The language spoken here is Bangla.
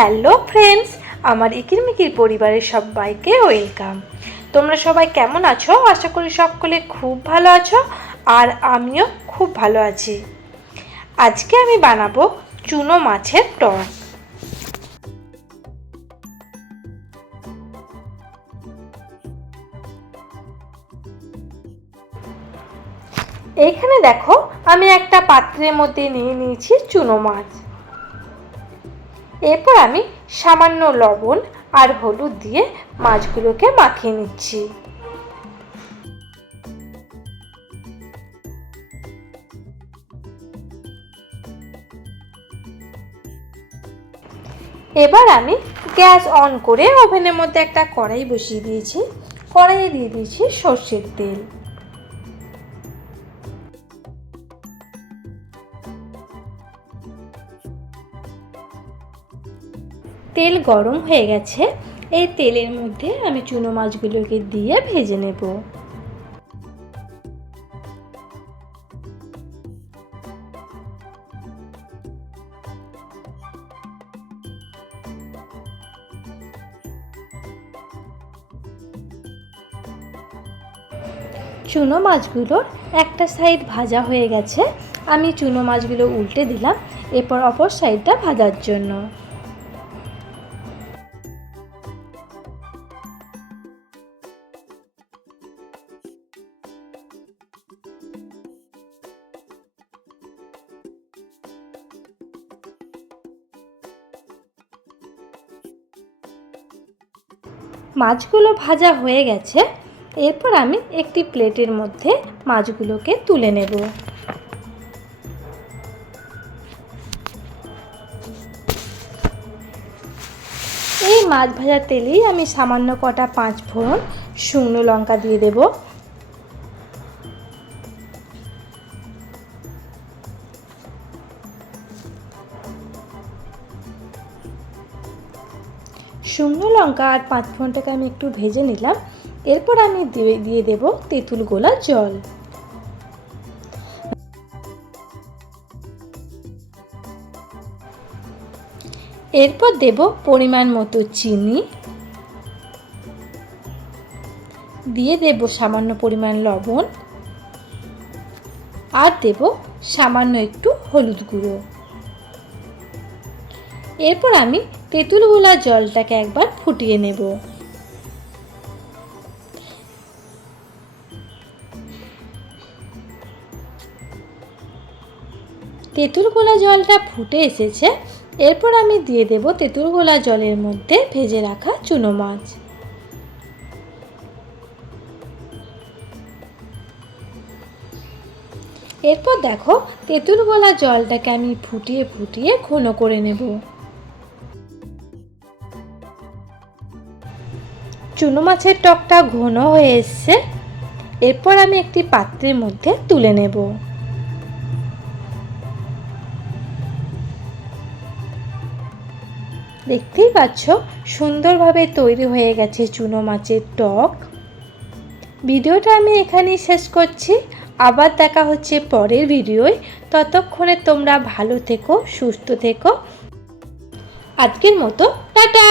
হ্যালো ফ্রেন্ডস, আমার ইকিরমিকির পরিবারের সবাইকে ওয়েলকাম। তোমরা সবাই কেমন আছো? আশা করি সকলে খুব ভালো আছো, আর আমিও খুব ভালো আছি। আজকে আমি বানাবো চুনো মাছের টক। এইখানে দেখো, আমি একটা পাত্রের মধ্যে নিয়ে নিয়েছি চুনো মাছ। এরপর আমি সামান্য লবণ আর হলুদ দিয়ে মাছগুলোকে মাখিয়ে নিচ্ছি। এবার আমি গ্যাস অন করে ওভেনের মধ্যে একটা কড়াই বসিয়ে দিয়েছি। কড়াইয়ে দিয়ে দিয়েছি সর্ষের তেল। তেল গরম হয়ে গেছে। এই তেলের মধ্যে আমি চুনো মাছগুলোকে দিয়ে ভেজে নেব। চুনো মাছগুলোর একটা সাইড ভাজা হয়ে গেছে। আমি চুনো মাছগুলো উল্টে দিলাম, এরপর অপর সাইডটা ভাজার জন্য। মাছগুলো ভাজা হয়ে গেছে। এরপর আমি একটি প্লেটের মধ্যে মাছগুলোকে তুলে নেব। এই মাছ ভাজার তেলেই আমি সামান্য কটা 5 ফোড়ন শুকনো লঙ্কা দিয়ে দেব। শুকনো লঙ্কা আর 5 ফোড়নটাকে আমি একটু ভেজে নিলাম। এরপর আমি দিয়ে দেব তেঁতুল গোলা জল। এরপর দেব পরিমাণ মতো চিনি, দিয়ে দেব সামান্য পরিমাণ লবণ, আর দেব সামান্য একটু হলুদ গুঁড়ো। এরপর আমি তেঁতুল গোলা জলটাকে একবার ফুটিয়ে নেব। তেঁতুল গোলা জলটা ফুটে এসেছে। এরপর আমি দিয়ে দেব তেঁতুল গোলা জলের মধ্যে ভেজে রাখা চুনো মাছ। এরপর দেখো, তেঁতুল গোলা জলটাকে আমি ফুটিয়ে ফুটিয়ে ঘন করে নেব। চুনো মাছের টকটা ঘন হয়ে এসছে। এরপর আমি একটি পাত্রের মধ্যে তুলে নেব। দেখতেই পাচ্ছ সুন্দরভাবে তৈরি হয়ে গেছে চুনো মাছের টক। ভিডিওটা আমি এখানেই শেষ করছি। আবার দেখা হচ্ছে পরের ভিডিওয়। ততক্ষণে তোমরা ভালো থেকো, সুস্থ থেকো। আজকের মতো টাটা।